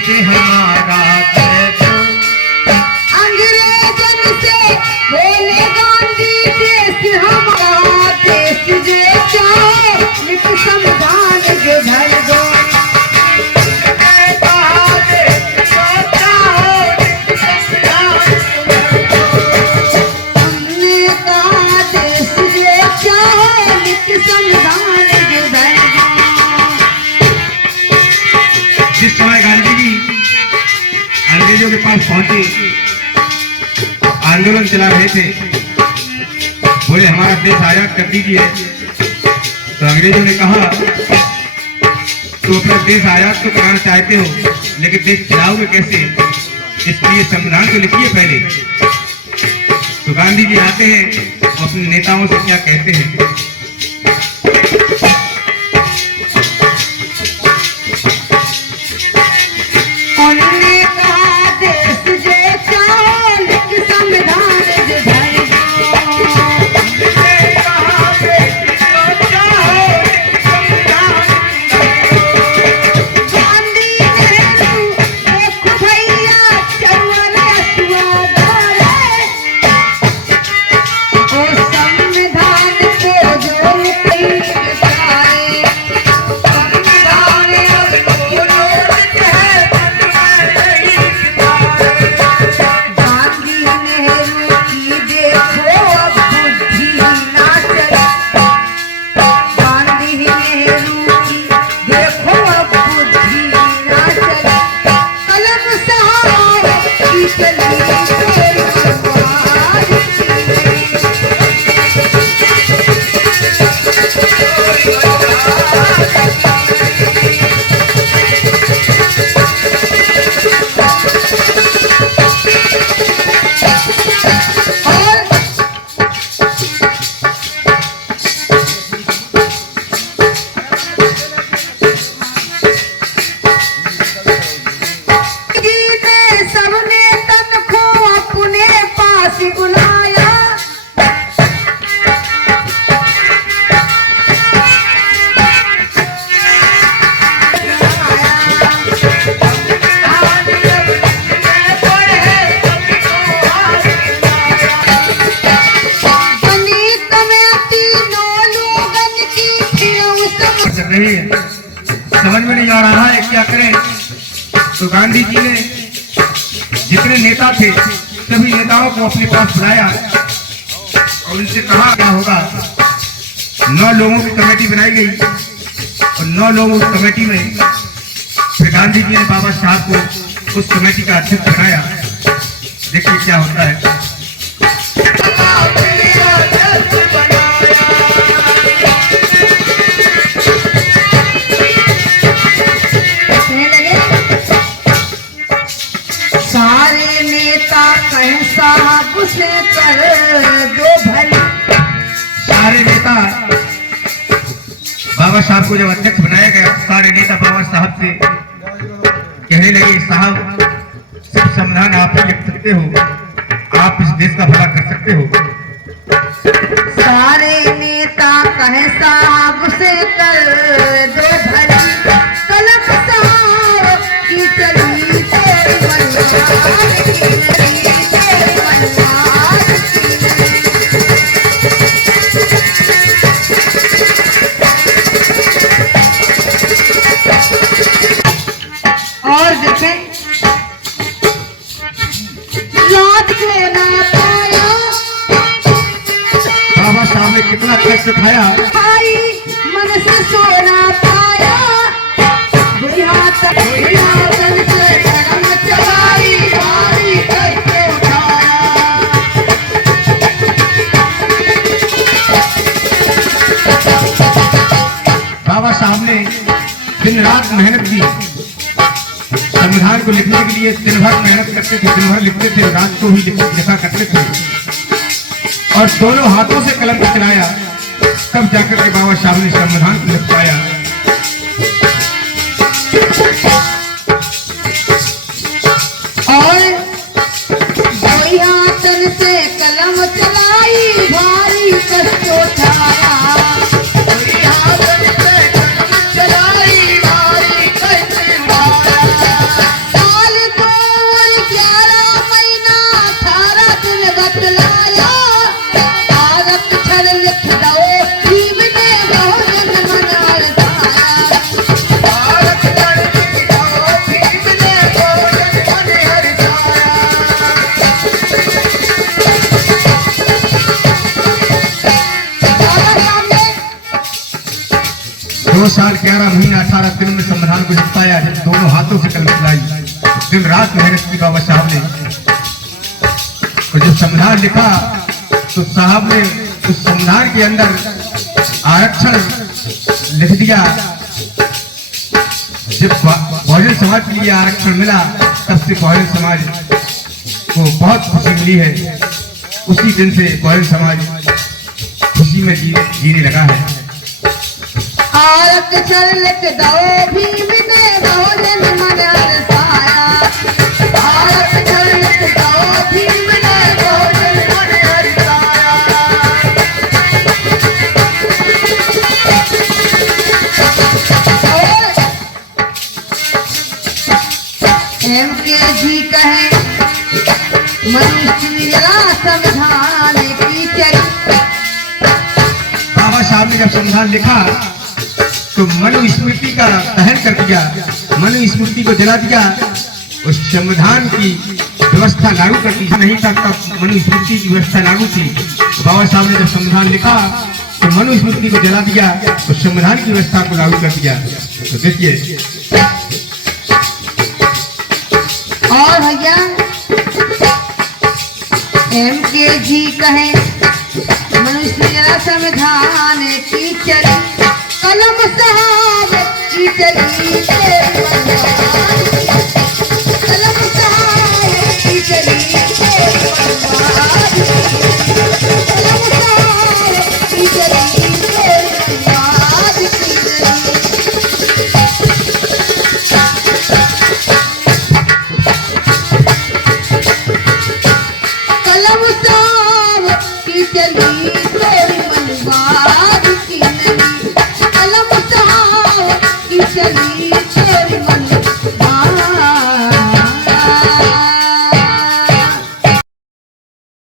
देश हमारा कैसो। अंग्रेजन से बोले गांधी देश हमारा देश जे चाहे लिख संविधान जो भर दो। हमने कहा देश जे चाहे लिख संविधान जो भर दो। जिस समय गांधी जी अंग्रेजों के पास पहुंचे, आंदोलन चला रहे थे, बोले हमारा देश आजाद कर दीजिए, तो अंग्रेजों ने कहा तो अपना देश आजाद तो कराना चाहते हो, लेकिन देश चलाओगे कैसे, इसलिए संविधान तो लिखिए पहले। तो गांधी जी आते हैं और अपने नेताओं से क्या कहते हैं, उन्होंने कहा देश जे चाहे लिख संविधान जो भर गांधी नेहरू एक भैया चौवन अथवा बोले ओ संविधान को जो लिख जाए, संविधान अब गांधी नेहरू की देखो अब बुद्धि ना चले, गांधी नेहरू की देखो अब बुद्धि ना चले, कलम सहारा की चली तेरी आवाज और ने सबने तन को अपने पास बुलाया, बनी कमेटी नौ लोगन की फिर उस कर रही है, समझ में नहीं आ रहा है क्या करें। तो गांधी जी ने जितने नेता थे सभी नेताओं को अपने पास बुलाया और उनसे कहा क्या होगा। 9 लोगों की कमेटी बनाई गई और 9 लोग उस कमेटी में, फिर गांधी जी ने बाबा साहब को उस कमेटी का अध्यक्ष बनाया। देखिए क्या होता है। कहने लगे सारे नेता कहें साहब से कर दो भली। सारे नेता बाबा साहब को जब अध्यक्ष बनाया गया, सारे नेता बाबा साहब से कहने लगे साहब सिर्फ संविधान आप ही लिख सकते हो, आप इस देश का भला कर सकते हो। सारे नेता कहें साहब से कर दो भली, कलम साहब की चली तेरी मनमानी की नहीं, तेरी मनमानी की नहीं। और देखें लाद के ना पाया, बाबा साहब ने कितना कष्ट उठाया, भाई मन से सोना पाया, बुढ़िया तन से कदम चलाई, भारी करके उठाया। बाबा साहब ने दिन रात मेहनत की, संविधान को लिखने के लिए दिन भर मेहनत करते थे, दिन भर लिखते थे, रात को ही लिखा करते थे और दोनों हाथों से कलम को चलाया, तब जाकर के बाबा साहब ने संविधान को लिख पाया। और बुढ़िया तन से कलम चलाई, भारी कष्ट उठाया, बुढ़िया तन से कलम चलाई, भारी कष्ट उठाया। 2 साल 11 महीना 18 दिन में संविधान को जब पाया, जब दोनों हाथों से कलम चलाई, दिन रात मेहनत की बाबा साहब ने, और जब संविधान लिखा तो साहब ने उस संविधान के अंदर आरक्षण लिख दिया। जब बहुजन समाज के लिए आरक्षण मिला, तब से बहुजन समाज को बहुत खुशी मिली है। उसी दिन से बहुजन समाज खुशी में जीने लगा है। आरक्षण लिख दो भीम ने बहुजन मन हरसाया, आरक्षण लिख दो भीम ने बहुजन मन हरसाया। MKG कहे मनुष्य संविधान की चली। बाबा साहब ने जब संविधान लिखा तो मनुस्मृति का दहन कर दिया, मनुस्मृति को जला दिया, उस संविधान की व्यवस्था लागू कर दी। नहीं था तब मनुस्मृति की व्यवस्था लागू थी। तो बाबा साहब ने जब संविधान लिखा तो मनुस्मृति को जला दिया, तो संविधान की व्यवस्था को लागू कर दिया। तो देखिए, और भैया MKG कहे मनुष्य संविधान की चली, कलम साहब की चली।